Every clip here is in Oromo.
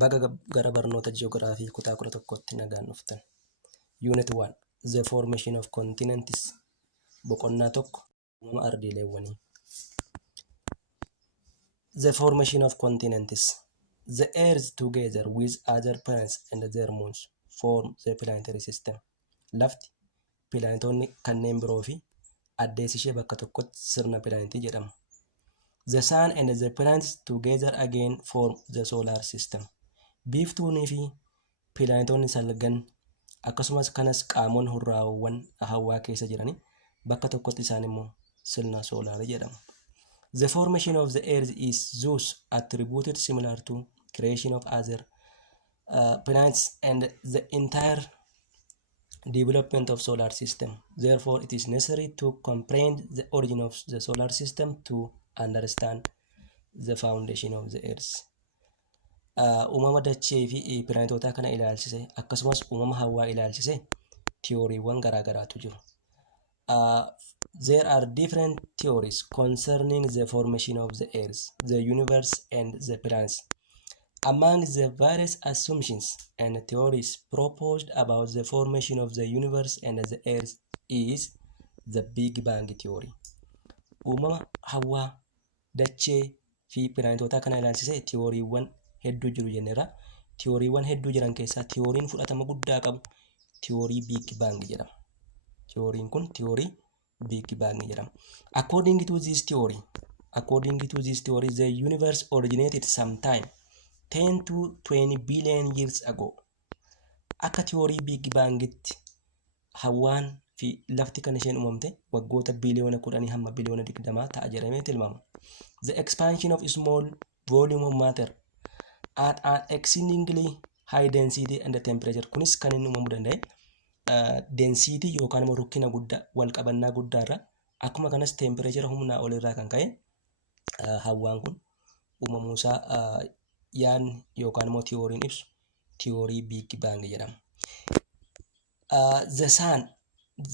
Baga gara barnoota ji'oogiraafii kutaa 11tti nagaan dhuftan. Unit 1 The Formation of Continents. Boqonnaa tokko uumama ardiileewwanii. The Formation of Continents. The Earth together with other planets and their moons form the planetary system. Lafti pilaanetoonni kanneen biroo fi addeessi ishee bakka tokkotti sirna pilaanetii jedhama. The Sun and the planets together again form the solar system. Biiftuunii fi pilaanetoonni salgan akkasumas kanas qaamonni hurraawwan hawaa keessa jiranii bakka tokkotti isaan immoo sirna soolaarii jedhamu. The formation of the Earth is thus attributed similar to creation of other planets and the entire development of solar system. Therefore, it is necessary to comprehend the origin of the solar system to understand the foundation of the Earth. Uumama dachee fi pilaanetootaa kana ilaalchise akkasumas uumama hawaa ilaalchise tiyooriiwwan garaagaraatu jiru. There are different theories concerning the formation of the Earth, the universe, and the planets. Among the various assumptions and theories proposed about the formation of the universe and the Earth is the Big Bang theory. Uumama hawaa dachee fi pilaanetootaa kana ilaalchise tiyooriiwwan hedduu jiru jenneera. Tiyooriiwwan hedduu jiran keessaa tiyooriin fudhatama guddaa qabu tiyoorii Big Bang jedhama. Tiyooriin kun tiyoorii Big Bang jedhama. According to this theory, the universe originated sometime 10 to 20 billion years ago. Akka tiyoorii Big Bangitti hawaan fi lafti kan isheen uumamte waggoota biliyoona 10 hamma biliyoona 20 ta'a jedhamee tilmaama. The expansion of small volume of matter at an exceedingly high density and temperature kunis kan inni uumamuu danda'e density yookaan immoo rukkina guddaa wal qabannaa guddaarra akkuma kanas temperature humnaa ol irraa kan ka'e hawaan kun uumamuusaa yaadni yookaan immoo tiyooriin ibsu tiyoorii Big Bang jedhama. The sun,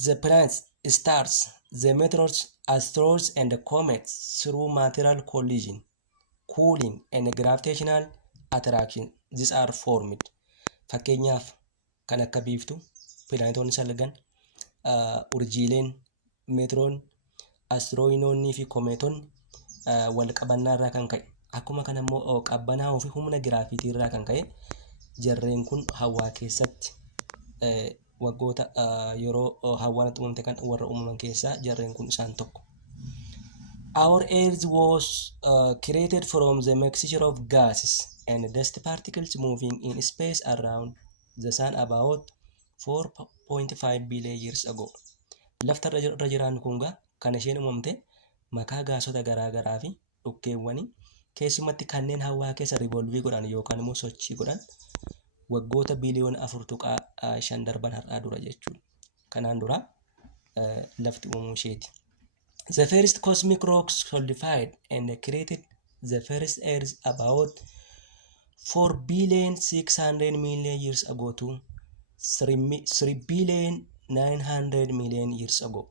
the planets, stars, the meteors, asteroids and comets through material collision, cooling and gravitational attraction these are formed. Fakkeenyaaf kan akka biiftuu pilaanetoonni salgan urjiileen meetiroon asteroidoonnii fi komeetonni wal qabannaa irraa kan ka'e akkuma kana immoo qabbanaa fi humna giraafitii irraa kan ka'e jarreen kun hawaa keessatti waggoota yeroo hawaan uumamte kan warra uumaman keessaa jarreen kun isaan tokko. Our Earth was created from the mixture of gases and dust particles moving in space around the sun about 4.5 billion years ago. Lafta irra jiraan kunga kan isheen uumamte makaa gaasota garaagaraa fi dhukkeewwanii keessumatti kanneen hawaa keessa rivolvii godhan yookaan immoo sochii godhan waggoota biliyoona 4.5 darban har'aa dura jechuudha. Kanaan dura lafti uumamuu isheeti. The first cosmic rocks solidified and created the first Earth about 4 billion 600 million years ago to 3 billion 900 million years ago.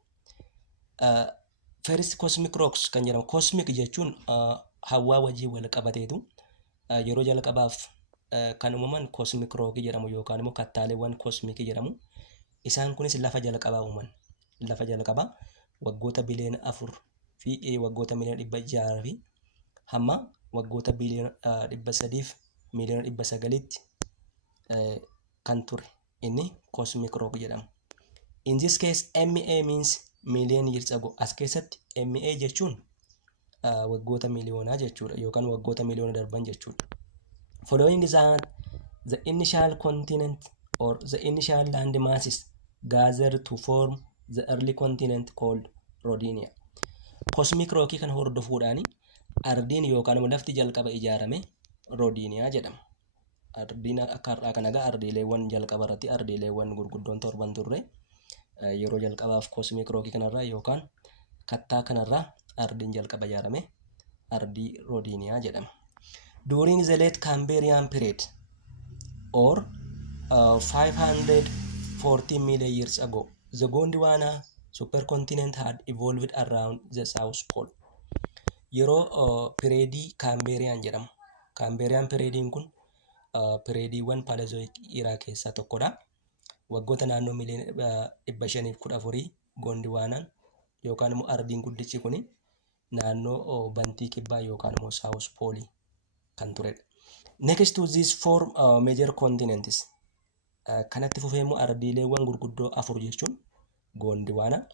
First cosmic rocks kan jedhamu cosmic jechuun hawaa wajjin wal qabateetu yeroo jalqabaaf kan uumaman cosmic rock jedhamu yookaan immoo kattaaleewwan cosmic jedhamu. Isaan kunis lafa jalqabaa uuman. Lafa jalqabaa waggoota biliyoona 4 fi waggoota miliyoona 600 fi hamma waggoota biliyoona 300 fi miliyoona 900tti kan ture inni cosmic rock jedhama. In this case MA means million years ago. As keessatti MA jechuun waggoota miliyoonaa jechuudha yookaan waggoota miliyoona darban jechuudha. Following that the initial continent or the initial land masses gathered to form the early continent called Rodinia. Cosmic rock kan hordofuudhaani ardiin yookaan lafti jalqaba ijaarame Rodinia jedhama. Ardiin akka kana egaa ardiileewwan jalqaba irratti ardiileewwan gurguddoon torban turre yeroo jalqabaaf cosmic rock kanarraa yookaan kattaa kanarraa ardiin jalqaba ijaarame ardii Rodinia jedhama. During the late Cambrian period or 540 million years ago, the Gondwana supercontinent had evolved around the South Pole. Yeroo periodii Cambrian jedhama. Cambrian periodiin kun pireediiwwan paalazoik iraa keessaa tokkodha. Waggoota naannoo miliyoona 514 Gondwaanaan yookaan immoo ardiin guddichi kun naannoo bantii kibbaa yookaan immoo saawus poolii kan turedha. Next to these four major continents kanatti fufee immoo ardiileewwan gurguddoo afur jechuun Gondwaana,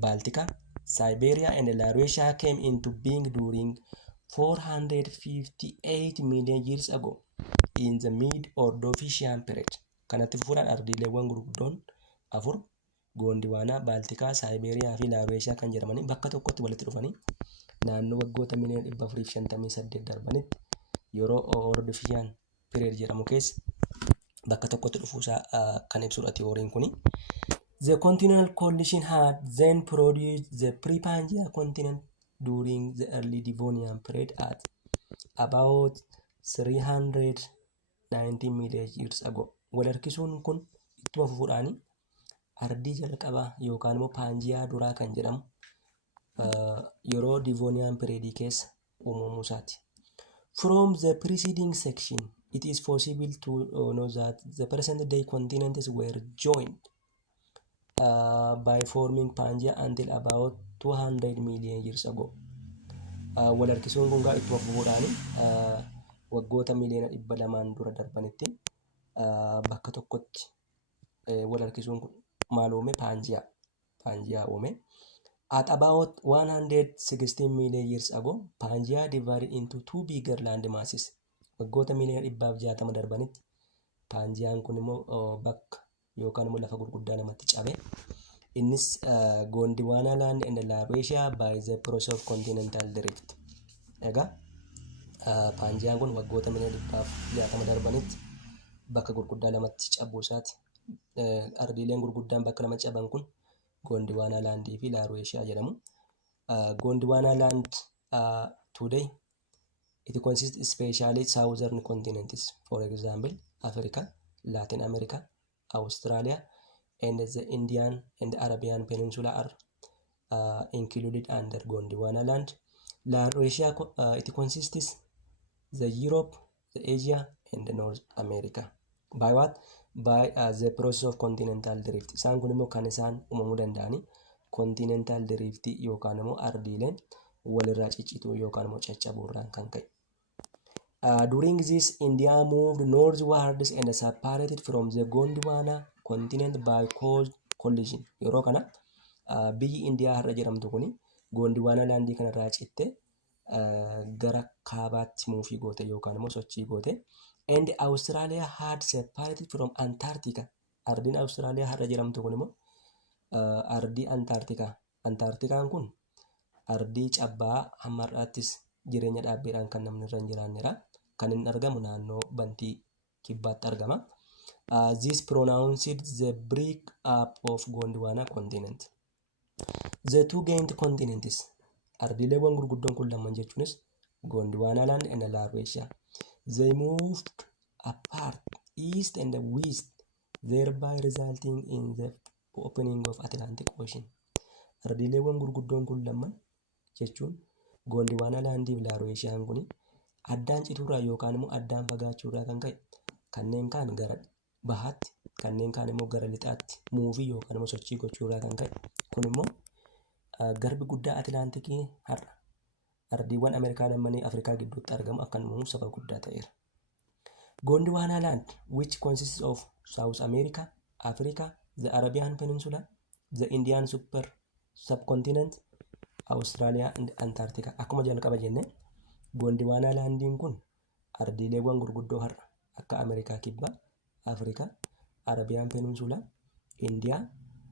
Baltika, Siberia and Laurasia came into being during 458 million years ago in the mid-Ordovician period. Kanatti fufuudhaan ardiileewwan gurguddoon afur Gondwaana, Baltika, Siberia fi Laurasia kan jedhamanii bakka tokkotti walitti dhufanii naannoo waggoota miliyoona 458 darbanitti yeroo Ordovician period jedhamu keessa bakka tokkotti dhufuusaa kan ibsudha tiyooriin kuni. The continental coalition had then produced the pre-Pangea continent during the early Devonian period at about 390 million years ago. Wal harkisuun kun ittuma fufuudhaani ardii jalqabaa yookaan immoo Paanjiyaa duraa kan jedhamu yeroo Devonian period keessa uumamuu isaati. From the preceding section, it is possible to know that the present day continents were joined by forming Pangea until about 200 million years ago. Wal harkisuun kun ittuma fufuudhaani waggoota miliyoona 200 dura darbanitti bakka tokkotti wal harkisuun kun maal uume Pangea uume. At about 116 million years ago, Pangea divided into two bigger land masses. Waggoota miliyoona 160 darbanitti Pangeaan kun immoo bakka yookaan immoo lafa gurguddaa lamatti cabe. Innis Gondwana land and Laurasia by the process of continental drift. Egaa Pangeaan kun waggoota miliyoona 160 darbanitti bakka gurguddaa lamatti cabuu isaati. Ardiileen gurguddaan bakka lama caban kun Gondwana land fi Laurasia jedhamu. Gondwana land today it consists especially southern continents, for example Africa, Latin America, Australia and the Indian and Arabian Peninsula are included under Gondwana land. Laurasia it consists the Europe, the Asia and the North America. By what? By the process of continental drift. Isaan kun immoo kan isaan uumamuu danda'ani continental drift yookaan immoo ardiileen walirraa ciccituu yookaan immoo caccabuurraan kan ka'e. During this, India moved northwards and separated from the Gondwana continent by collision. Yeroo kana biyyi Indiyaa har'a jedhamtu kuni Gondwana landii kanarraa citte gara kaabaatti muufii goote yookaan immoo sochii goote. And Australia had separated from Antarctica. Ardiin Australia har'a jedhamtu kun immoo ardii Antarctica. Antarcticaan kun ardii cabbaa hamma har'aattis jireenya dhaabbiidhaan kan namni irra hin jiraannedha. Kan inni argamu naannoo bantii kibbaatti argama. This pronounced the break up of Gondwana continent. The two gained continents. Ardiileewwan gurguddoon kun lamaan jechuunis Gondwana land and Laurasia. They moved apart east and west, thereby resulting in the opening of Atlantic Ocean. Ardiileewwan gurguddoon kun lamaan jechuun Gondwana land fi Laurasia kun addaan cituurraa yookaan immoo addaan fagaachuurraa kan ka'e kanneen kaan gara bahaatti kanneen kaan immoo gara lixaatti muufii yookaan immoo sochii gochuurraa kan ka'e. Kun immoo garbi guddaa Atlaantikii har'a ardiiwwan Ameerikaa lamanii Afrikaa gidduutti argamu akkan uumamu sababa guddaa ta'eera. Gondwana land, which consists of South America, Africa, the Arabian Peninsula, the Indian subcontinent, Australia and Antarctica. Akkuma jalqaba jenne Gondwana landiin kun ardiileewwan gurguddoo har'a akka Ameerikaa kibbaa, Afrikaa, Arabian Peninsula, Indiyaa,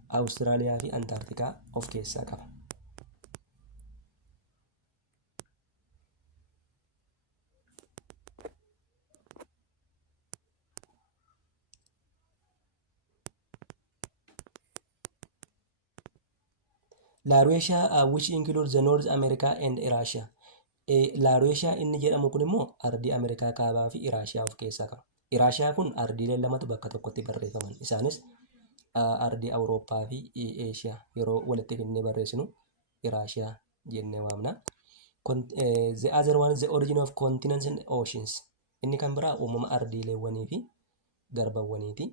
Austraaliyaa fi Antarctica of keessaa qaba. Laurasia which includes the North America and Eurasia. Laurasia inni jedhamu kun immoo ardii Ameerikaa kaabaa fi Eurasia of keessaa qaba. Eurasia kun ardiileen lamatu bakka tokkotti barreeffaman. Isaanis ardii Awurooppaa fi Eeshiyaa yeroo walitti fidnee barreessinu Eurasia jennee waamna. The other one is the origin of continents and oceans. Inni kan biraa uumama ardiileewwanii fi garbawwaniiti.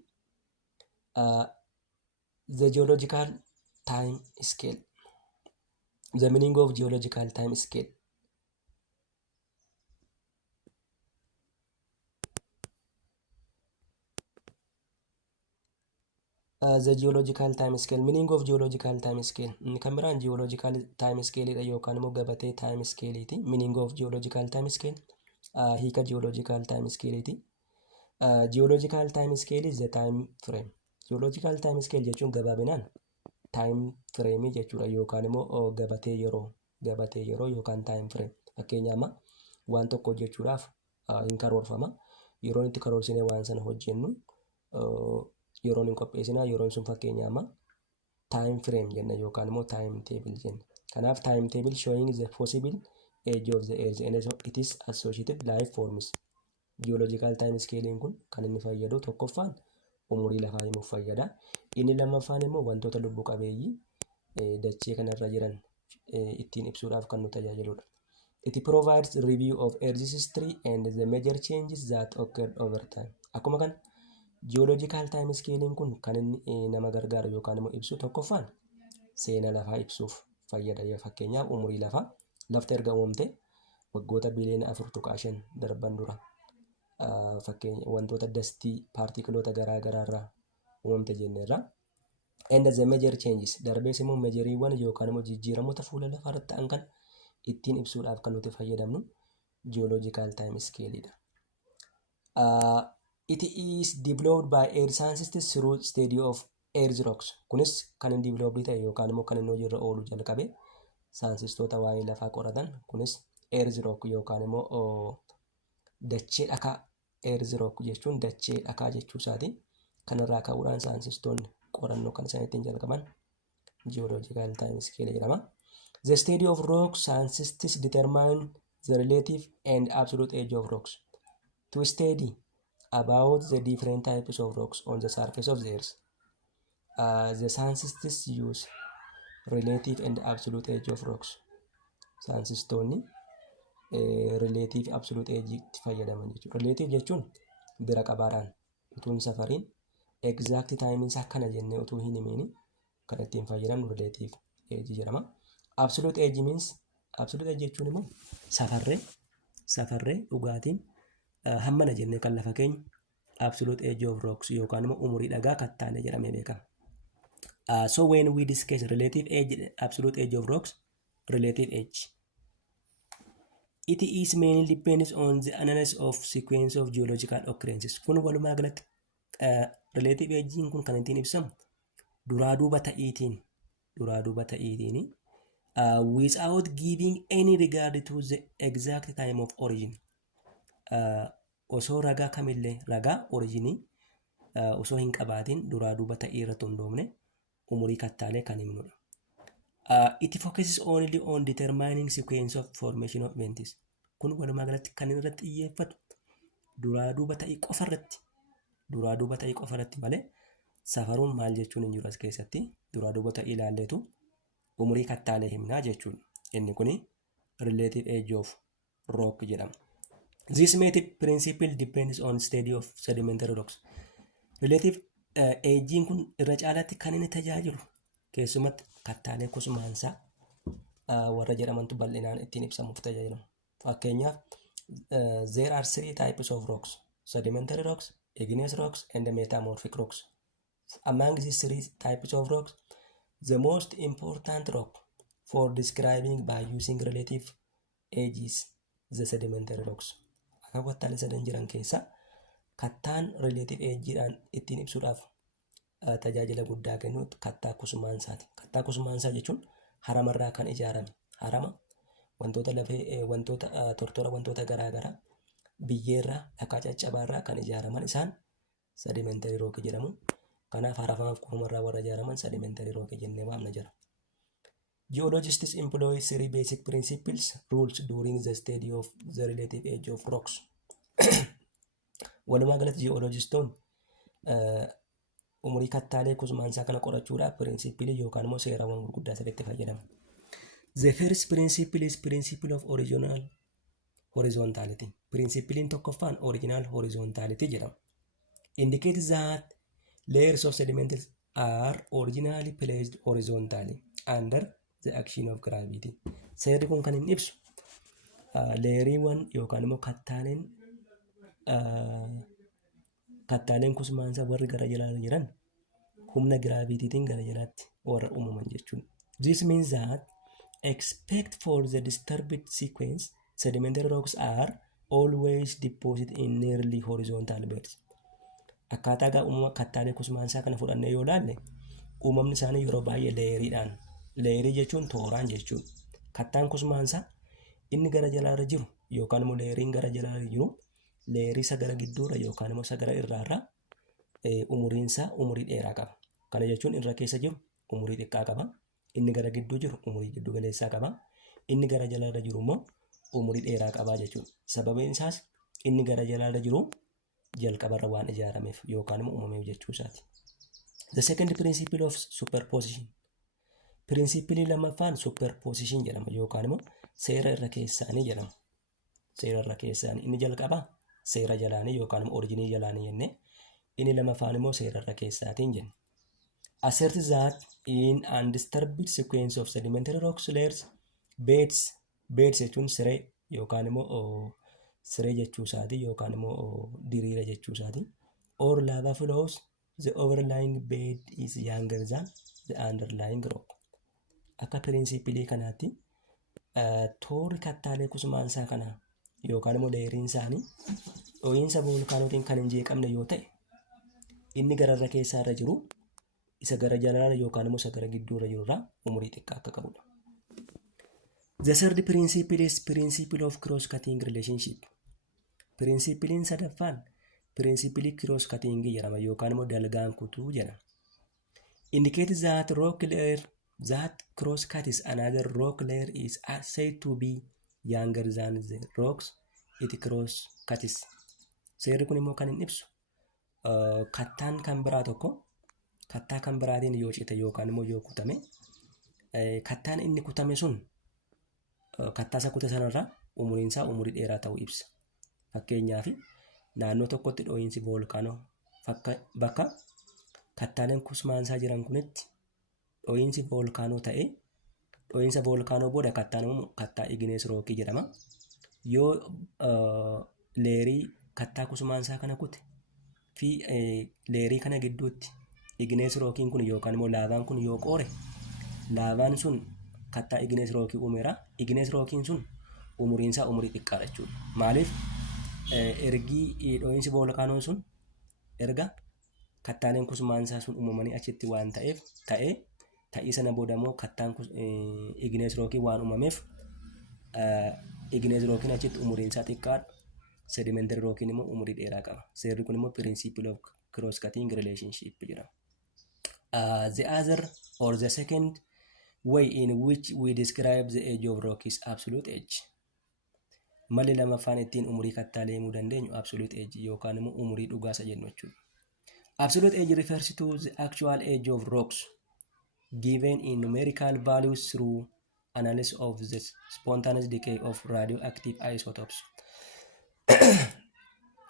The geological time scale. The meaning of geological time scale. The geological time scale. Meaning of geological time scale. Kan biraan geological time scale dha yookaan immoo gabatee time scale ti. Meaning of geological time scale. Hiika geological time scale ti. Geological time scale is the time frame. Geological time scale jechuun gabaabinaan time frame jechuudha yookaan immoo gabatee yeroo yookaan time frame. Fakkeenyaaf waan tokko hojjechuudhaaf hin karoorfama. Yeroon itti karoorsinee waan sana hojjennu yeroon hin qopheessinaa yeroon sun fakkeenyaaf time frame jenna yookaan immoo time table jenna. Kanaaf time table showing the possible age of the earth and it is associated life forms. Geological time scale kun kan inni fayyadu tokkoffaan umurii lafaa himuuf fayyada. Inni lammaffaan immoo wantoota lubbu qabeeyyii dachee kanarra jiran ittiin ibsuudhaaf kan nu tajaajiludha. It provides review of Earth's history and the major changes that occurred over time. Akkuma kan geological time scale kun kan inni nama gargaaru yookaan immoo ibsu tokkoffaan seenaa lafaa ibsuuf fayyada. Fakkeenyaaf umurii lafaa lafti erga uumamte waggoota biliyoona 4.5 darban dura fakkeenya wantoota dastii paartikiloota garaa irraa uumamte jenneerra. And the major changes darbees immoo majoriiwwan yookaan immoo jijjiiramoota fuula lafaa irratti ta'an kan ittiin ibsuudhaaf kan nuti fayyadamnu geological time scale dha. It is developed by earth scientists through study of earth rocks. Kunis kan inni developed ta'e yookaan immoo kan inni hojiirra oolu jalqabe saayinsistoota waa'ee lafaa qoratan. Kunis earth rock yookaan immoo dachee dhakaa. Earth rock jechuun dachee dhakaa jechuu isaati. Kanarraa ka'uudhaan saayinsistoonni qorannoo kan isaan ittiin jalqaban geological time scale jedhama. The study of rocks scientists determine the relative and absolute age of rocks. To study about the different types of rocks on the surface of the earth, the scientists use relative and absolute age of rocks. Saayinsistoonni relative absolute age itti fayyadaman jechuudha. Relative jechuun bira qabaadhaan utuu hin safariin exact time isaa kana jennee utuu hin himiin kan ittiin fayyadamnu relative age jedhama. Absolute age means absolute age jechuun immoo safarree dhugaatiin hammana jennee kan lafa keenya absolute age of rocks yookaan immoo umurii dhagaa kattaane jedhamee beekama. So when we discuss relative age, absolute age of rocks, relative age, it is mainly depends on the analysis of sequence of geological occurrences. Kun walumaa galatti relative age kun kan ittiin ibsamu duraa duuba ta'iitiin without giving any regard to the exact time of origin. Osoo ragaa kamillee ragaa originii osoo hin qabaatiin duraa duuba ta'ii irratti hundoofne umurii kattaalee kan himnudha. It focuses only on determining sequence of formation of events. Kun walumaa galatti kan irratti xiyyeeffatu duraa duuba ta'ii qofa irratti malee safaruun maal jechuun hin jiru as keessatti. Duraa duuba ta'ii ilaalleetu umurii kattaalee himnaa jechuudha. Inni kuni relative age of rock jedhama. This method principle depends on study of sedimentary rocks. Relative age kun irra caalaatti kan inni tajaajilu keessumatti kattaalee kusumaansaa warra jedhamantu bal'inaan ittiin ibsamuuf tajaajilamu. Fakkeenyaaf there are 3 types of rocks: sedimentary rocks, igneous rocks and metamorphic rocks. Among these 3 types of rocks, the most important rock for describing by using relative age is the sedimentary rocks. Akka kattaalee sadan jiran keessa kattaan relative age'dhaan ittiin ibsuudhaaf tajaajila guddaa kennu kattaa kusumaansaati. Kattaa kusumaansaa jechuun haramarraa kan ijaarame. Harama wantoota lafee wantoota tortora wantoota garaagaraa biyyeerraa dhakaa caccabaarraa kan ijaaraman isaan sedimentary rock jedhamu. Kanaaf haramaaf kufumarraa warra ijaaraman sedimentary rock jennee waamna jira. Geologists employ 3 basic principles rules during the study of the relative age of rocks. Walumaa galatti geologistoonni umurii kattaalee kusumaansaa kana qorachuudhaaf pirinsipilii yookaan immoo seerawwan gurguddaa sadiitti fayyadamu. The first principle is principle of original horizontality. Principle tokkoffaan original horizontality jedhama. Indicates that layers of sediment are originally placed horizontally under the action of gravity. Seerri kun kan inni ibsu leeriiwwan yookaan immoo kattaaleen kusmaansaa warri gara jalaa jiran humna giraavitiitiin gara jalaatti warra uumaman jechuudha. This means that except for the disturbed sequence, sedimentary rocks are always deposited in nearly horizontal beds. Akkaataa gaa uumama kattaalee kusmaansaa kana fudhannee yoo ilaalle uumamni isaanii yeroo baay'ee leeriidhaan, leerii jechuun tooraan jechuudha. Kattaan kusmaansaa inni gara jalaarra jiru yookaan immoo leeriin gara jalaarra jiru leerii isa gara gidduurra yookaan immoo isa gara irraarra umuriinsaa umurii dheeraa qaba. Kana jechuun irra keessa jiru umurii xiqqaa qaba. Inni gara gidduu jiru umurii giddu galeessaa qaba. Inni gara jalaarra jiru immoo umurii dheeraa qaba jechuudha. Sababiin isaas inni gara jalaarra jiru jalqabarra waan ijaarameef yookaan immoo uumameef jechuu isaati. The second principle of superposition. Principle lammaffaan superposition jedhama yookaan immoo seera irra keessaanii jedhama. Seera irra keessaanii inni jalqabaa seera jalaanii yookaan immoo originii jalaanii jennee inni lammaffaan immoo seera irra keessaatiin jenna. Assert that in undisturbed sequence of sedimentary rocks layers beds jechuun siree yookaan immoo siree jechuu isaati yookaan immoo diriira jechuu isaati. Or lava flows, the overlying bed is younger than the underlying rock. Akka pirinsipilii kanaatti toorri kattaalee kusmaansaa kanaa yookaan immoo leeriin isaanii dho'iinsa voolkaanootiin kan hin jeeqamne yoo ta'e inni gararra keessaarra jiru isa gara jalaarra yookaan immoo isa gara gidduurra jirurraa umurii xiqqaa akka qabudha. The third principle is principle of cross-cutting relationship. Pirinsipiliin sadaffaan pirinsipilii cross-cutting jedhama yookaan immoo dalgaan kutuu jedhama. Indicate that rock layer that cross-cuts another rock layer is said to be younger than the rocks it cross-cuts. Seerri kun immoo kan inni ibsu kattaan kan biraa tokko kattaa kan biraatiin yoo cite yookaan immoo yoo kutame kattaan inni kutame sun kattaa isa kute sanarraa umuriinsaa umurii dheeraa ta'uu ibsa. Fakkeenyaaf naannoo tokkotti dho'iinsi voolkaanoo bakka kattaaleen kusmaansaa jiran kunitti dho'iinsi voolkaanoo ta'ee dho'iinsa voolkaanoo booda kattaan uumamu kattaa ignees rookii jedhama. Yoo leerii kattaa kusmaansaa kana kute fi leerii kana gidduutti ignees rookiin kun yookaan immoo laavaan kun yoo qoore laavaan sun kattaa ignees rookii uumeera. Ignees rookiin sun umuriinsaa umurii xiqqaadha jechuudha. Maaliif ergii dho'iinsi voolkaanoo sun erga kattaaleen kusmaansaa sun uumamanii achitti waan ta'eef ta'ii sana booda immoo kattaan ignees rookii waan uumameef ignees rookiin achitti umuriinsaa xiqqaadha. Sedimentary rookiin immoo umurii dheeraa qaba. Seerri kun immoo principle of cross-cutting relationship jedhama. The other or the second way in which we describe the age of rock is absolute age. Malli lamaffaan ittiin umurii kattaalee himuu dandeenyu absolute age yookaan immoo umurii dhugaasa jennu jechuudha. Absolute age refers to the actual age of rocks given in numerical values through analysis of the spontaneous decay of radioactive isotopes.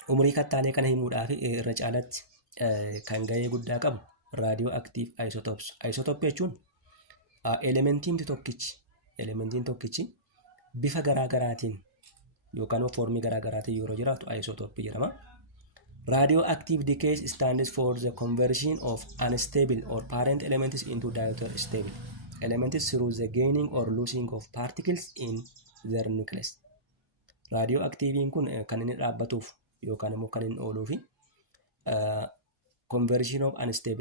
Umurii kattaalee kana himuudhaaf irra caalatti kan gahee guddaa qabu radioactive isotopes. Isotope jechuun elementiin tokkichi bifa garaagaraatiin yookaan foormii garaagaraatiin yeroo jiraatu isotope jedhama. Radioactive decay stands for the conversion of unstable or parent elements into deuter stable elements through the gaining or losing of particles in their nucleus. Radioactivein kun kan inni dhaabbatuuf yookaan immoo kan inni ooluufi conversion of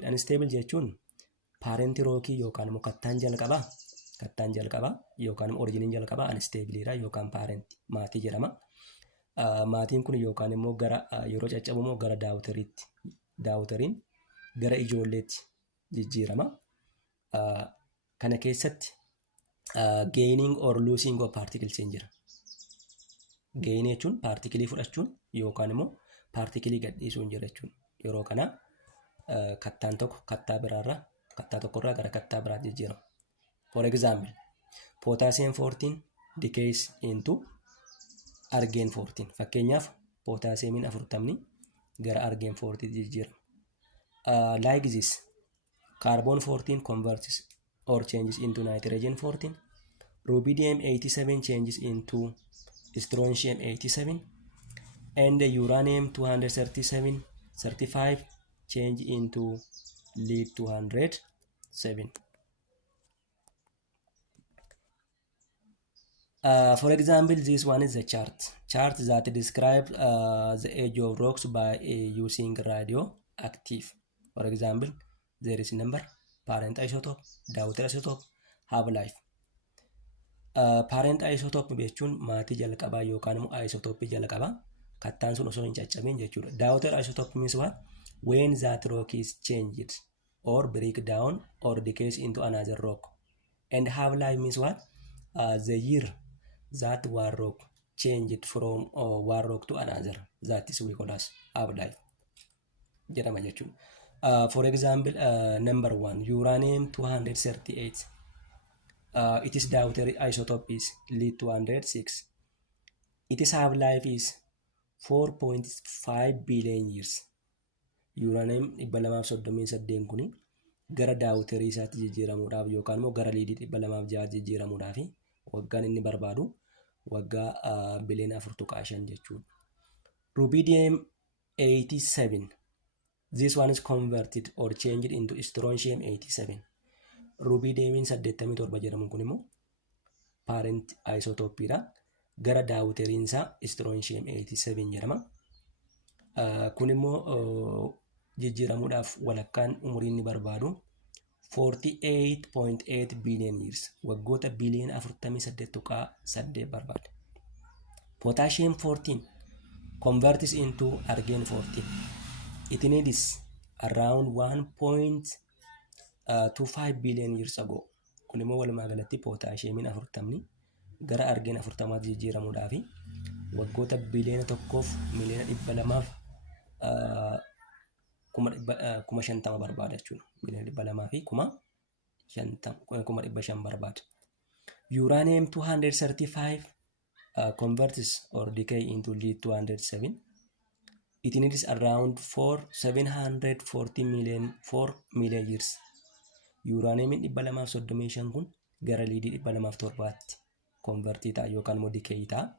unstable jechuun parent rookii yookaan immoo kattaan jalqabaa yookaan immoo originiin jalqabaa unstabiliidha yookaan parent maatii jedhama. Maatiin kun yookaan immoo gara yeroo caccabu immoo gara daawuteriin gara ijoolleetti jijjiirama. Kana keessatti gaining or losing of particles hin jira. Gain jechuun paartikilii fudhachuun yookaan immoo paartikilii gadhiisuun jira jechuudha. Yeroo kana kattaan tokko kattaa tokkorraa gara kattaa biraatti jijjiirama. For example, potassium 14 decays into argeen 14. Fakkeenyaaf pootaasiyeemiin 40 gara argeen 40 jijjiirama. Like this, carbon 14 converts or changes into nitrogen 14. Rubidium 87 changes into strontium 87, and the uranium 235 change into lead 207. For example, this one is a chart that describes the age of rocks by using radioactive. For example, there is number, parent isotope, daughter isotope, half-life. Parent isotope jechuun maatii jalqabaa yookaan immoo isotope jalqabaa kattaan sun osoo hin caccabin jechuudha. Daughter isotope means what? When that rock is changed or break down or decays into another rock. And half-life means what? The year that one rock changed from one rock to another. That is we call as half-life. Jedhama jechuudha. For example, number 1, uranium 238. It is daughter isotope is lead 206. Its half-life is 4.5 billion years. Uranium 238 kuni gara daughter isaatti jijjiiramuudhaaf yookaan immoo gara lead 206 jijjiiramuudhaaf waggaan inni barbaadu waggaa biliyoona 4.5 jechuudha. Rubidium 87. This one is converted or changed into strontium 87. Rubidium 87 jedhamu kun immoo parent isotope dha. Gara daughter isaa strontium 87 jedhama. Kun immoo jijjiiramuudhaaf walakkaan umuriin inni barbaadu 48.8 billion years. Waggoota biliyoona 48.8 barbaada. Potassium 14 converts into argon 14. It needs around 1.25 billion years ago. Kun immoo walumaa galatti potassiumiin 40 gara argon 40 jijjiiramuudhaaf waggoota biliyoona 1 miliyoona 200 kuma 50 barbaada jechuudha. Miliyoona 200 fi kuma 500 barbaada. Uranium 235 converts or decay into lead 207. It needs around 740 million 4 million years. Uranium 235 kun gara lead 207 convertii ta'a yookaan immoo decay ta'a.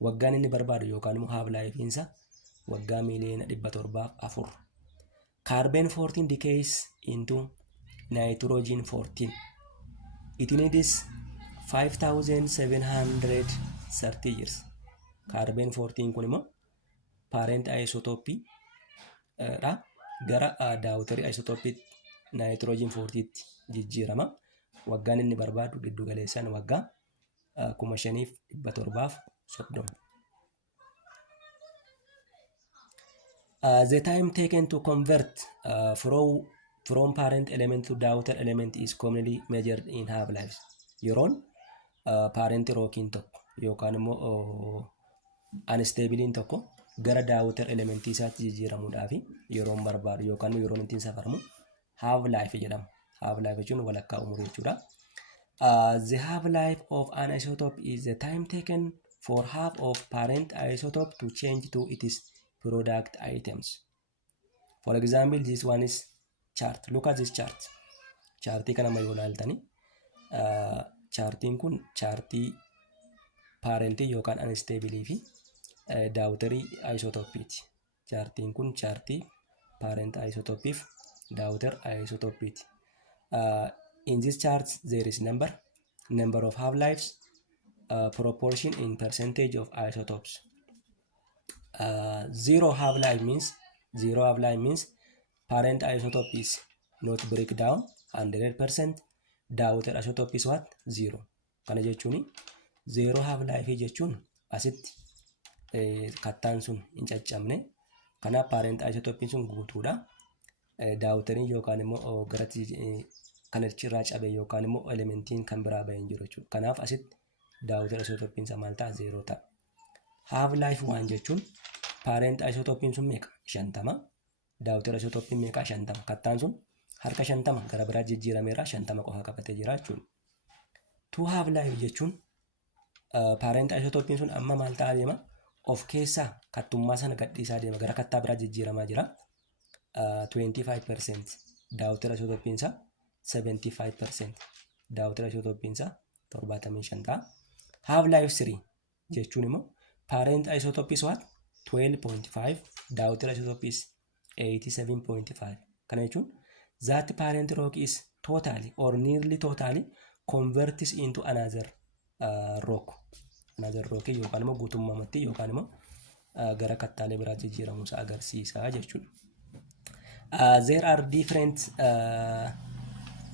Waggaan inni barbaadu yookaan immoo half-life insa waggaa miliyoona 704. Carbon 14 decays into nitrogen 14. It needs 5,730 years. Carbon 14 kun immoo parent isotope ra gara daughter isotope nitrogen 14 jijjiirama. Waggaan inni barbaadu giddu galeessaan waggaa 5,730. The time taken to convert from parent element to daughter element is commonly measured in half-lives. Yeroon parent rockin tokko yookaan immoo unstable tokko gara daughter element isaatti jijjiiramuudhaaf yeroon barbaadu yookaan yeroon ittiin safarmu half-life jedhama. Half-life jechuun walakkaa umurii jechuudha. The half-life of an isotope is the time taken for half of parent isotope to change to its product items. For example, this one is chart. Look at this chart. Chartii kana mayyoo ilaaltani. Chartiin kun chartii parentii yookaan unstable fi daughter isotopeeti. Chartiin kun chartii parent isotope fi daughter isotopeeti. In this chart there is number of half-lives, proportion in percentage of isotopes. Zero half-life means parent isotope is not break down 100%. Daughter isotope is what? 0. Kana jechuun zero half-life jechuun asitti kattaan sun hin caccabne. Kana parent isotope sun guutuudha. Daughter yookaan immoo garatti kan irraa cabe yookaan immoo elementiin kan biraa bahin jiru jechuudha. Kanaaf asitti daughter isotope isa maal ta'a? 0 ta'a. Half-life 1 jechuun parent isotope sun meeqa? 50. Daughter isotope meeqa? 50. Kattaan sun harka 50 gara biraa jijjiirameera 50 qofa qabatee jira jechuudha. 2 half-life jechuun parent isotopiin sun amma maal ta'aa deema? Of keessaa kattummaa sana gadhiisaa deema, gara kattaa biraa jijjiiramaa jira. 25% daawwitira isotopiin isaa 75% daawwitira isotopiin isaa 75 ta'a. Half life 3 jechuun immoo parent isotopis what 12.5 daawwitira isotopis 87.5. Kana jechuun that parent rock is totally or nearly totally converts into another rock. Another rock yookaan immoo guutummaatti yookaan immoo gara kattaalee biraa jijjiiramu isaa agarsiisa jechuudha. There are different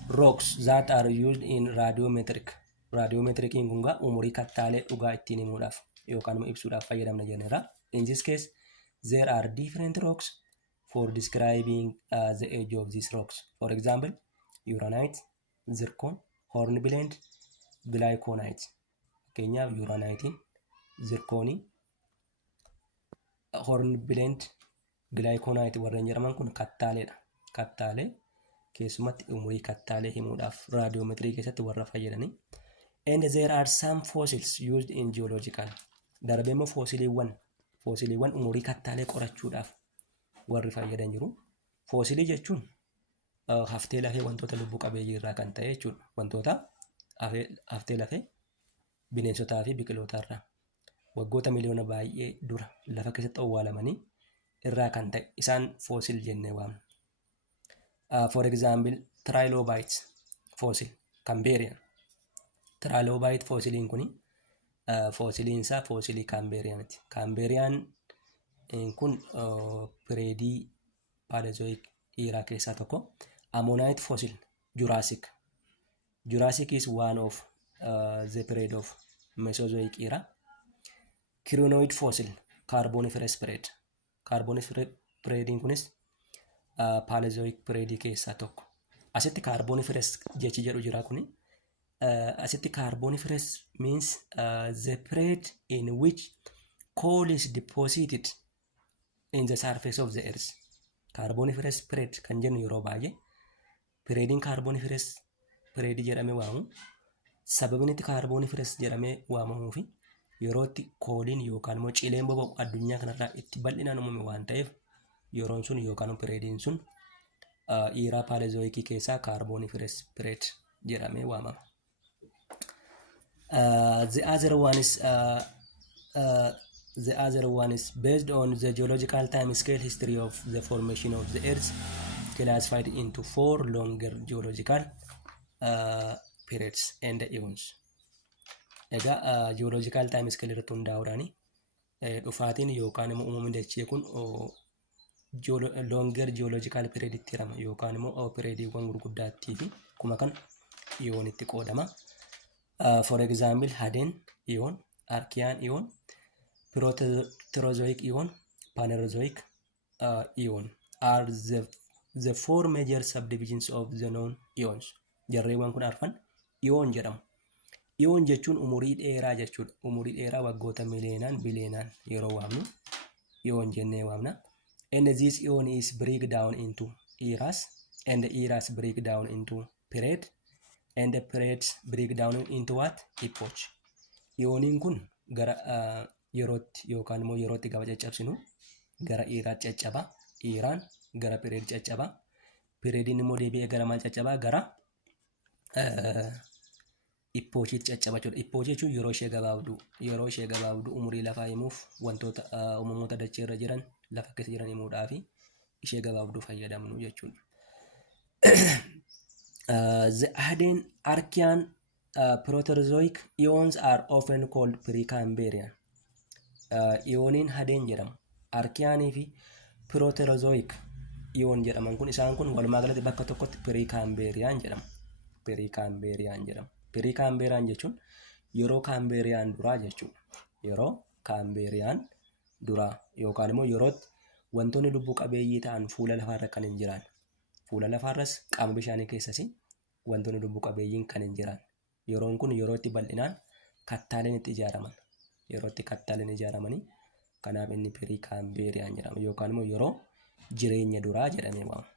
rocks that are used in radiometric. Radiometricin kun gaa umurii kattaalee dhugaa ittiin himuudhaaf yookaan immoo ibsuudhaaf fayyadamna jenneerra. In this case, there are different rocks for describing the age of these rocks. For example, uranite, zircon, hornblende, glyconite. Fakkeenyaaf uranite, zirconi, hornblende, glyconite warreen jedhaman kun kattaaleedha. Kattaalee keessumatti umurii kattaalee himuudhaaf raadiyoometrii keessatti warra fayyadanii. And there are some fossils used in geological. Darbee immoo foosiliiwwan umurii kattaalee qorachuudhaaf warri fayyadan jiru. Foosilii jechuun haftee lafee wantoota lubbuu qabeeyyii irraa kan ta'e jechuudha. Wantoota haftee lafee bineensotaa fi biqilootaa irraa waggoota miliyoona baay'ee dura lafa keessatti awwaalamanii irraa kan ta'e isaan foosil jennee waamna. For example, trilobite fossil, Cambrian. Trilobite fossiliin kuni fossiliin isaa fossilii Cambrianiti. Cambrian kun periodii Paleozoic era keessaa tokko. Ammonite fossil, Jurassic. Jurassic is one of the period of Mesozoic era. Crinoid fossil, Carboniferous period. Carboniferous periodiin kunis Paleozoic periodii keessaa tokko. Asitti Carboniferous jechi jedhu jira kuni. Asitti Carboniferous means the period in which coal is deposited in the surface of the earth. Carboniferous period kan jennu yeroo baay'ee periodiin Carboniferous periodii jedhamee waamu sababni itti Carboniferous jedhamee waamamuu fi yeroo itti kooliin yookaan immoo cileen boba'u addunyaa kanarraa itti bal'inaan uumame waan ta'eef yeroon sun yookaan periodiin sun era Paleozoikii keessaa Carboniferous period jedhamee waamama. The other one is based on the geological time scale history of the formation of the earth, classified into 4 longer geological periods and eons. Egaa geological time scale irratti hundaa'uudhaan dhufaatiin yookaan immoo uumamni dachee kun longer geological period itti hirama yookaan immoo periodiiwwan gurguddaattii fi kuma kan eonitti qoodama. For example, Haden eon, Archean eon, Proterozoic eon, Phanerozoic eon are the 4 major subdivisions of the known eons. Jarreewwan kun arfan eon jedhamu. Eon jechuun umurii dheeraa jechuudha. Umurii dheeraa waggoota miliyeenaan biliyeenaan yeroo waamnu eon jennee waamna. And this eon is break down into eras, and the eras break down into period, and the periods break down into what? Epoch. Eoniin kun gara yerootti yookaan immoo yerootti gaba caccabsinu gara eraatti caccaba. Eraan gara period caccaba. Periodiin immoo deebi'ee gara maal caccaba? Gara epochiitti caccaba jechuudha. Epoch jechuun yeroo ishee gabaabduu umurii lafaa himuuf wantoota uumamoota dachee irra jiran lafa keessa jiran himuudhaa fi ishee gabaabduu fayyadamnu jechuudha. The Haden, Archean, Proterozoic eons are often called Precambrian. Eoniin Haden jedhamu. Archeanii fi Proterozoic eon jedhaman kun isaan kun walumaa galatti bakka tokkotti Precambrian jedhamu. Precambrian jedhamu. Precambrian jechuun yeroo Cambrian duraa jechuudha. Yeroo Cambrian duraa yookaan immoo yerootti wantoonni lubbuu qabeeyyii ta'an fuula lafaarra kan hin jiran. Fuula lafaarras qaama bishaanii keessas wantoonni lubbuu qabeeyyiin kan hin jiran. Yeroon kun yeroo itti bal'inaan kattaaleen itti ijaaraman. Yeroo itti kattaaleen ijaaramanii kanaaf inni Precambrian jedhama yookaan immoo yeroo jireenya duraa jedhamee waamama.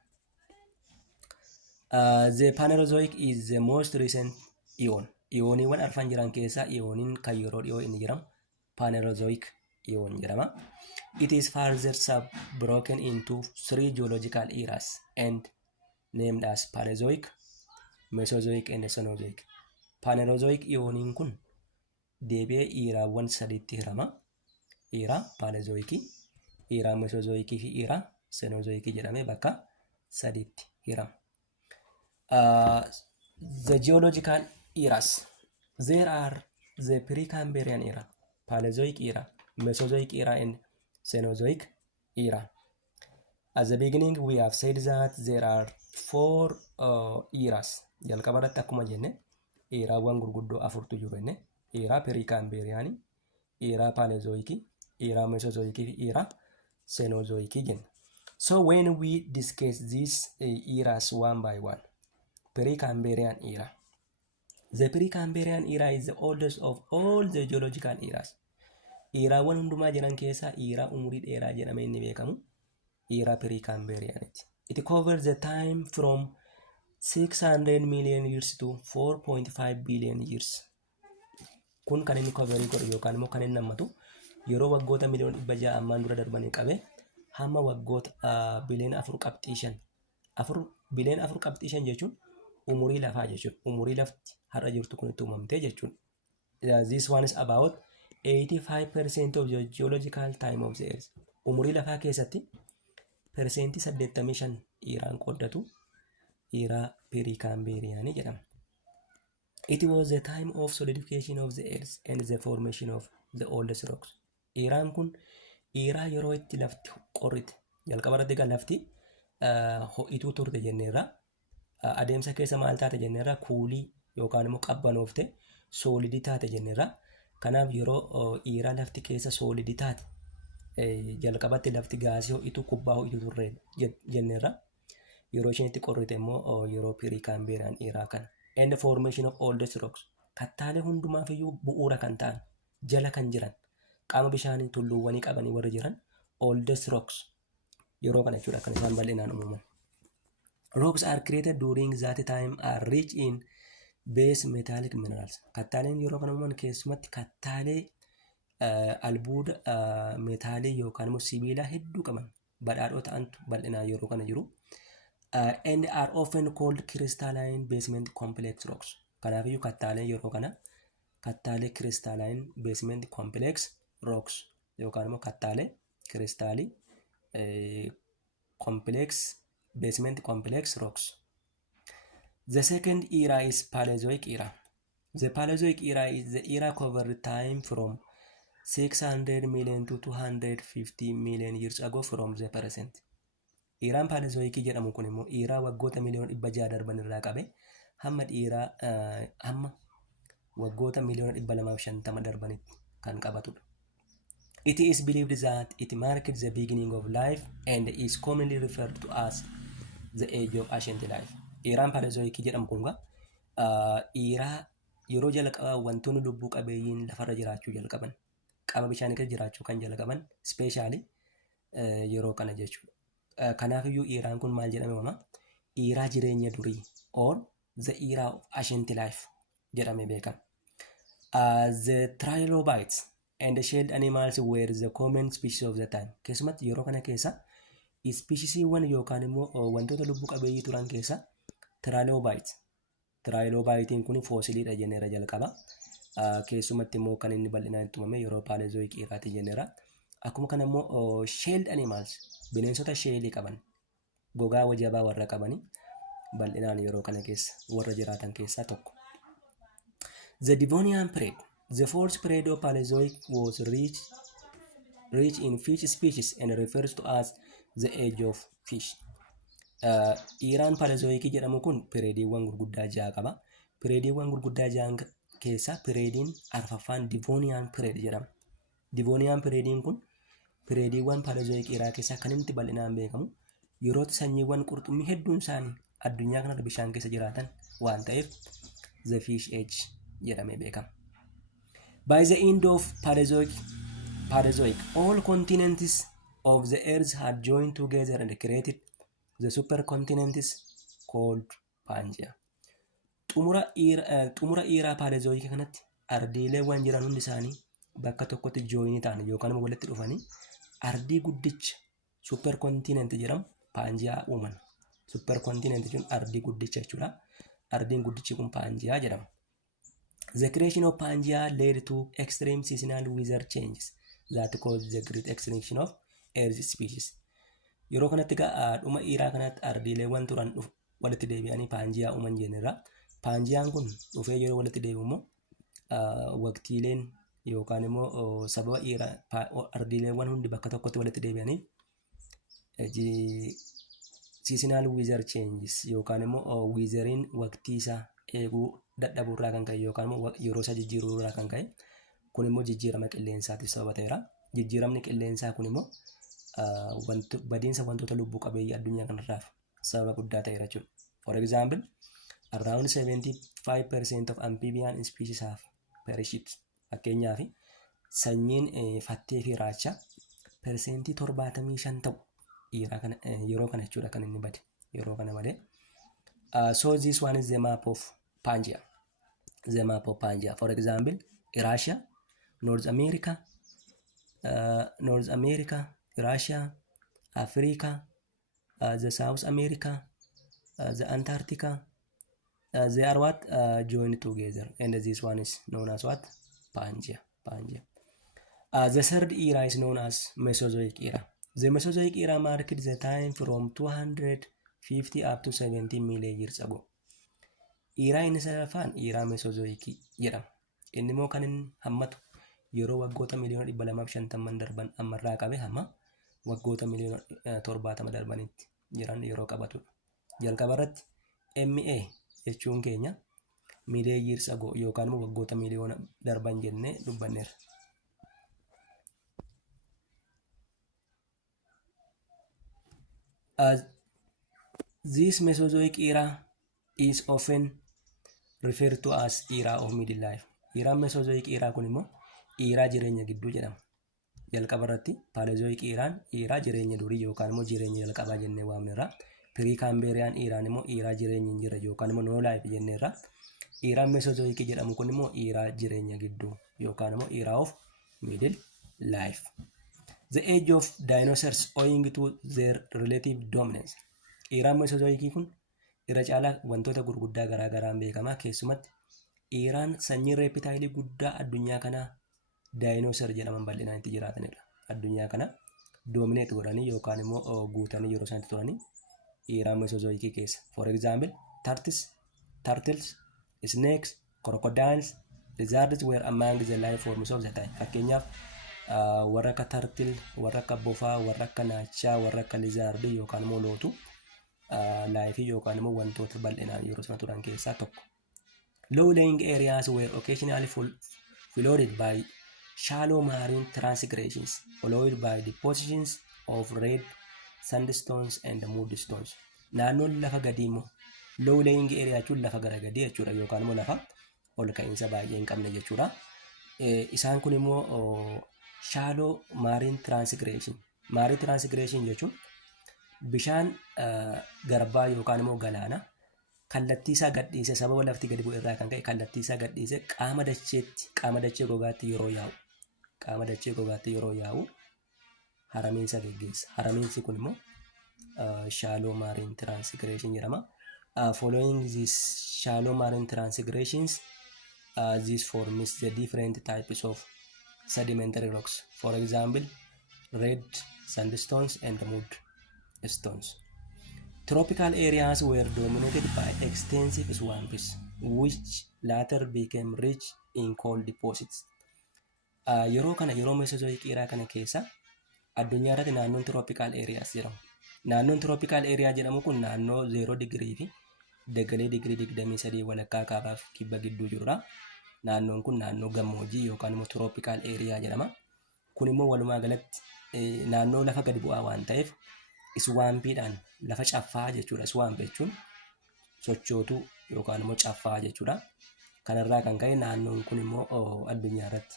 The Phanerozoic is the most recent eon. iyooniiwwan arfan jiran keessaa iyooniin kan yeroo dhiyoo inni jedhamu Phanerozoic iyoon jedhama. It is further broken into 3 geological eras and named as Paleozoic, Mesozoic and Cenozoic. Phanerozoic iyooniin kun deebi'ee iiraawwan sadiitti hirama. Iiraa Paleozoikii, iiraa Mesozoikii fi iiraa Cenozoikii jedhamee bakka sadiitti hirama. The geological eras. There are the Precambrian era, Paleozoic era, Mesozoic era and Cenozoic era. At the beginning we have said that there are 4 eras. Jalqabarratti akkuma jenne eraawwan gurguddoo afurtu jiru jenne. Era Precambrian, era Paleozoic, era Mesozoic fi era Cenozoic jenna. So when we discuss these eras one by one, Precambrian era. The Precambrian era is the oldest of all the geological eras. Eraawwan hundumaa jiran keessaa era umurii dheeraa jedhamee inni beekamu era Precambrianiti. It covers the time from 600 million years to 4.5 billion years. Kun kan inni coverii godhu yookaan immoo kan inni hammatu yeroo waggoota miliyoona 600 ammaan dura darbanii qabe hamma waggoota biliyoona 4.5. 4 biliyoona 4.5 jechuun umurii lafaa jechuudha. Umurii lafti har'a jirtu kun itti uumamtee jechuudha. This one is about 85% of the geological time of the earth. Umurii lafaa keessatti persentii 85 eraan qooddatu era Precambrian jedhama. It was the time of solidification of the earth and the formation of the oldest rocks. Eraan kun era yeroo itti lafti qorrite. Jalqabarratti kan lafti ho'ituu turte jenneerra. Adeemsa keessa maal taate jenneerra kuulii yookaan immoo qabbanoofte soolidii taate jenneerra. Kanaaf yeroo era lafti keessa soolidii taate jalqabatti lafti gaasii ho'ituu kubbaa ho'ituu turre jenneerra. Yeroo isheen itti qorrite immoo yeroo Precambrian era kana. And the formation of oldest rocks. Kattaalee hundumaaf iyyuu bu'uura kan ta'an jala kan jiran qaama bishaanii tulluuwwanii qabanii warri jiran oldest rocks yeroo kana jechuudha kan isaan bal'inaan uumaman. Rocks are created during that time are rich in base metallic minerals. Kattaaleen yeroo kana uumaman keessumatti kattaalee albuuda metaalii yookaan immoo sibiilaa hedduu qaban badhaadhoo ta'antu bal'inaan yeroo kana jiru. And are often called crystalline basement complex rocks. Kanaaf iyyuu kattaaleen yeroo kana kattaalee crystalline basement complex rocks yookaan immoo kattaalee crystallii complex basement complex rocks. The second era is Paleozoic era. The Paleozoic era is the era covered time from 600 million to 250 million years ago from the present. Eraan Paleozoic jedhamu kun immoo era waggoota miliyoona 600 darban irraa qabe hamma waggoota miliyoona 250 darbanitti kan qabatudha. It is believed that it marked the beginning of life and is commonly referred to as the age of ancient life. Eraan Paleozoic jedhamu kun era yeroo jalqabaa wantoonni lubbuu qabeeyyiin lafarra jiraachuu jalqaban qaama bishaanii keessa jiraachuu kan jalqaban especially yeroo kana jechuudha. Kanaaf iyyuu eraan kun maal jedhame mama era jireenya durii or the era of ancient life jedhame beekama. The trilobites and the shelled animals were the common species of the time. Keessumatti yeroo kana keessa species-iiwwan yookaan immoo wantoota lubbuu qabeeyyii turan keessa trilobitiin kun foosiliidha jenneera jalqaba. Keessumatti immoo kan inni bal'inaan itti uumame yeroo Paleozoic eraati jenneera. Akkuma kana immoo shelled animals bineensota sheelii qaban gogaa wajabaa warra qabanii bal'inaan yeroo kana keessa warra jiraatan keessaa tokko. The Devonian period. The fourth period of Paleozoic was rich in fish species and refers to as the age of fish. Eraan Paleozoic jedhamu kun periodiiwwan gurguddaa 6 qaba. Periodiiwwan gurguddaa 6 keessa periodiin arfaffaan Devonian period jedhama. Devonian periodiin kun periodiiwwan Paleozoic era keessaa kan inni bal'inaan beekamu yeroo sanyiiwwan qurxummii hedduun isaanii addunyaa kanarra bishaan keessa jiraatan waan ta'eef the fish age jedhamee beekama. By the end of Paleozoic, all continents of the earth had joined together and created the supercontinents called Pangaea. xumura eeraa paaleezooyikii kanatti ardiileewwan jiran hundi isaanii bakka tokkotti jooyinii ta'an yookaan walitti dhufanii ardii guddicha super kontinent jedhamu paanjiyaa uuman. Super kontinent jechuun ardii guddicha jechuudha. Ardiin guddichi kun paanjiyaa jedhama. The creation of Pangaea led to extreme seasonal weather changes that caused the great extinction of Earth species. Yeroo kanatti dhuma eeraa kanatti ardiileewwan turan walitti deebi'anii paanjiyaa uuman jennerra. Paanjiyaan kun dhufee yeroo walitti deebi'u immoo waqtiileen yookaan immoo sababa ardiileewwan hundi bakka tokkotti walitti deebi'anii seasonal weather changes yookaan immoo weatheriin waqtii isaa eeguu dadhabuurraa kan ka'e yookaan immoo yeroo isaa jijjiiruurraa kan ka'e kun immoo jijjiirama qilleensaatiif sababa ta'eera. Jijjiiramni qilleensaa kun immoo badiinsa wantoota lubbuu qabeeyyii addunyaa kanarraaf sababa guddaa ta'eera jechuudha. For example, around 75% of amphibian species have perished. Fakkeenyaaf sanyiin fattee fi raacha persentii 75 ta'u yeroo kana jechuudha kan inni bade yeroo kana malee. So this one is the map of Pangaea. The map of Pangaea. For example, Russia, North America, Russia, Africa, the South America, the Antarctica. They are what joined together, and this one is known as what Pangaea. The third era is known as Mesozoic era. The Mesozoic era marked the time from 250 up to 70 million years ago. Era inni sadaffaan era Mesozoic jedhama. Inni immoo kan inni hammatu yeroo waggoota miliyoona 250 darban ammarraa qabe hamma waggoota miliyoona 70 darbanitti jiran yeroo qabatudha. Jalqaba irratti MA jechuun keenya million years ago yookaan immoo waggoota miliyoona darban jennee dubbanneerra. This Mesozoic era is often referred to as era of middle life. Era Mesozoic era kun immoo era jireenya gidduu jedhama. Jalqaba irratti Paleozoic eraan era jireenya durii yookaan immoo jireenya jalqabaa jennee waamneerra. Pre-Cambrian eraan immoo era jireenya hin jirre yookaan immoo no life jenneerra. Era Mesozoic jedhamu kun immoo era jireenya gidduu yookaan immoo era of middle life. The age of dinosaurs owing to their relative dominance. Era Mesozoic kun irra caalaa wantoota gurguddaa garaagaraan beekamaa keessumatti eraan sanyii reptiilii guddaa addunyaa kana dinosaur jedhaman bal'inaan itti jiraatanidha. Addunyaa kana dominate godhanii yookaan immoo guutanii yeroo isaan turanii era Mesozoic keessa. For example, turtles, snakes, crocodiles, lizards were among the life forms of the time. Fakkeenyaaf warra akka turtle, warra akka bofaa, warra akka naachaa, warra akka lizard yookaan immoo lootu life yookaan immoo wantoota bal'inaan yeroo sana turan keessaa tokko. Low-lying areas were occasionally flooded by shallow marine transgressions, followed by depositions of red sandstones and mudstones. Naannoon lafa gadii immoo low-lying area jechuun lafa gara gadii jechuudha yookaan immoo lafa ol ka'iinsa baay'ee hin qabne jechuudha. Isaan kun immoo shallow marine transgression. Marine transgression jechuun bishaan garbaa yookaan immoo galaana kallattii isaa gadhiise sababa lafti gadi bu'e irraa kan ka'e kallattii isaa gadhiise qaama dachee gogaatti yeroo yaa'u haramiinsa geggeessa. Haramiinsi kun immoo shallow marine transgression jedhama. Following these shallow marine transgressions, this forms the different types of sedimentary rocks. For example, red sandstones and mudstones. Tropical areas were dominated by extensive swamps, which later became rich in coal deposits. Yeroo Mesozoic era kana keessa addunyaa irratti naannoon tropical areas jedhamu. Naannoon tropical area jedhamu kun naannoo 0 digirii fi dagalee digirii 23 walakkaa kaabaaf kibba gidduu jirudha. Naannoon kun naannoo gammoojjii yookaan immoo tropical area jedhama. Kun immoo walumaa galatti naannoo lafa gadi bu'aa waan ta'eef swampiidhaan lafa caffaa jechuudha. Swamp jechuun sochootuu yookaan immoo caffaa jechuudha. Kanarraa kan ka'e naannoon kun immoo addunyaa irratti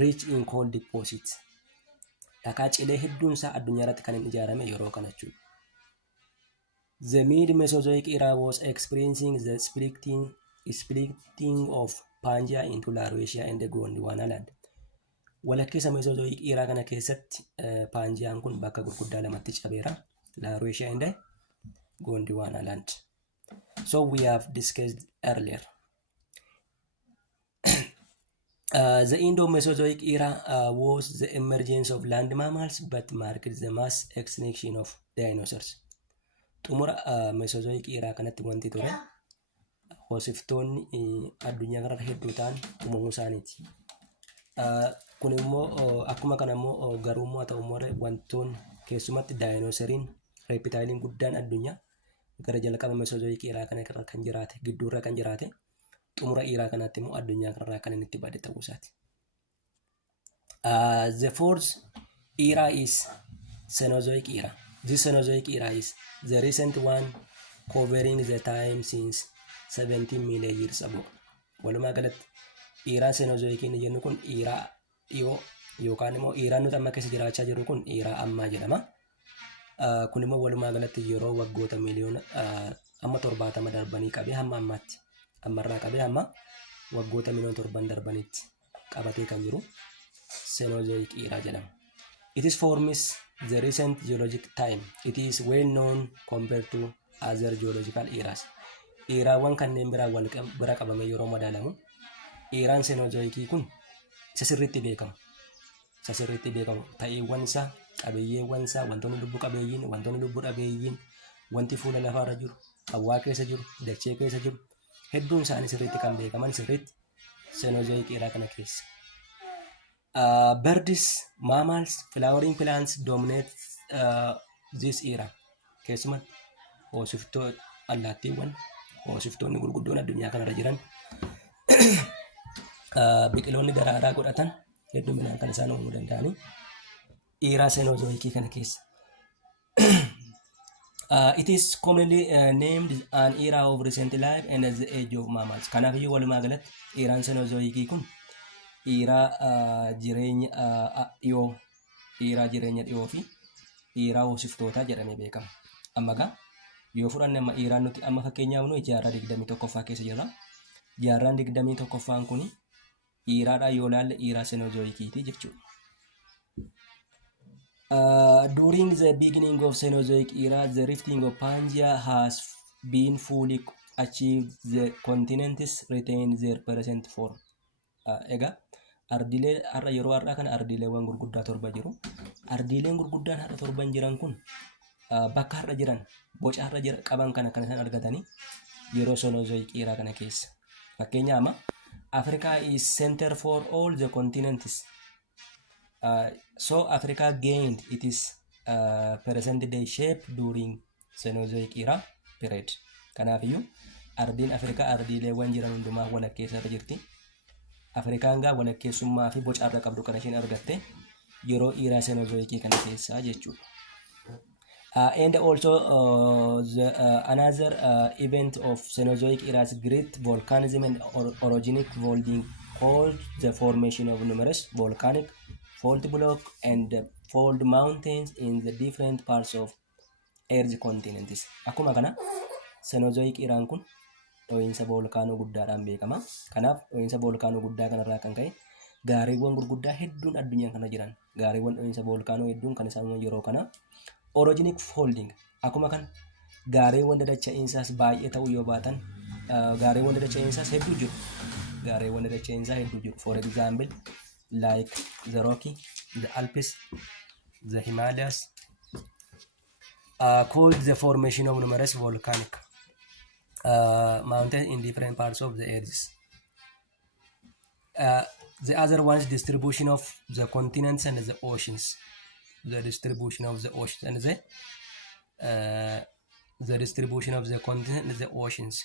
rich in coal deposits. Dhakaa cilee hedduun isaa addunyaa irratti kan hin ijaarame yeroo kana jechuudha. The mid-Mesozoic era was experiencing the splitting of Pangaea into Laurasia and Gondwanaland. Walakkeessa Mesozoic era kana keessatti Pangaeaan kun bakka gurguddaa lamatti cabeera. Laurasia and Gondwanaland. So we have discussed earlier. The Indo-Mesozoic era was the emergence of land mammals but marked the mass extinction of dinosaurs. Xumura Mesozoic era kanatti wanti ture hoosiftoonni addunyaa kanarra hedduu ta'an uumamuu isaaniiti. Kun immoo akkuma kana immoo garummaa ta'u immoo wantoonni keessumatti daayinosariin reeptaayiliin guddaan addunyaa gara jalqaba Mesozoic era kana irra kan jiraate gidduurra kan jiraate xumura era kanatti immoo addunyaa kanarraa kan inni itti bade ta'uu isaati. The fourth era is Cenozoic era. This Cenozoic era is the recent one covering the time since 17 million years ago. Walumaa galatti era Cenozoic inni jennu kun era dhiyoo yookaan immoo era nuti amma keessa jiraachaa jirru kun era ammaa jedhama. Kun immoo walumaa galatti yeroo waggoota miliyoona amma 70 darbanii qabee hamma ammaatti ammarraa qabee hamma waggoota miliyoona 7 darbanitti qabatee kan jiru Cenozoic era jedhama. It is forms the recent geologic time. It is well known compared to other geological eras. Eraawwan kanneen biraa wal bira qabame yeroo madaalamu eraan Cenozoic kun isa sirriitti beekamu. Isa sirriitti beekamu ta'eewwan isaa qabeyyeewwan isaa wantoonni lubbu qabeeyyiin wantoonni lubbu dhabeeyyiin wanti fuula lafaarra jiru hawaa keessa jiru dachee keessa jiru hedduun isaanii sirriitti kan beekaman sirriitti Cenozoic era kana keessa. Birds, mammals, flowering plants dominate this era. Keessumaa hoosiftoonni allaattiiwwan hoosiftoonni gurguddoon addunyaa kanarra jiran biqiloonni daraaraa godhatan hedduminaan kan isaan uumuu danda'anii era Cenozoic kana keessa. It is commonly named an era of recent life and the age of mammals. Kanaafiyyuu walumaa galatti eraan Cenozoic kun era jireenya dhiyoo fi era hoosiftootaa jedhamee beekama. Amma gaa yoo fudhanne amma eraan nuti amma fakkeenyaaf nu jaarraa 21ffaa keessa jirra. Jaarraan 21ffaan kun eraadhaa yoo laalle era Cenozoiciti jechuudha. During the beginning of Cenozoic era, the rifting of Pangaea has been fully achieved. The continents retain their present form. Egaa ardiilee har'a yeroo har'aa kana ardiileewwan gurguddaa torba jiru. Ardiileen gurguddaan har'a torban jiran kun bakka har'a jiran boca har'a qaban kana kan isaan argatanii yeroo Cenozoic era kana keessa. Fakkeenyaaf amma Africa is center for all the continents. So Africa gained its present day shape during Cenozoic era period. Kanaafiyyuu ardiin Afrikaa ardiileewwan jiran hundumaa walakkeessa irra jirti. Afrikaan gaa walakkeessummaa fi boca irra qabdu kan isheen argatte yeroo era Cenozoic kana keessa jechuudha. And also another event of Cenozoic era's great volcanism and orogenic folding called the formation of numerous volcanic fault block and fold mountains in the different parts of Earth continents. Akkuma kana Cenozoic eraan kun dho'iinsa volkaanoo guddaadhaan beekama. Kanaaf dho'iinsa volkaanoo guddaa kanarraa kan ka'e gaariiwwan gurguddaa hedduun addunyaa kana jiran gaariiwwan dho'iinsa volkaanoo hedduun kan isaan yeroo kana orogenic folding akkuma kan gaariiwwan dadacha'iinsaas baay'ee ta'uu yoo baatan gaariiwwan dadacha'iinsaas hedduu jiru. Gaariiwwan dadacha'iinsaa hedduu jiru. For example, like the Rocky, the Alps, the Himalayas, caused the formation of numerous volcanic mountains in different parts of the earth. The other one is distribution of the continents and the oceans. The distribution of the oceans and the distribution of the continents and the oceans.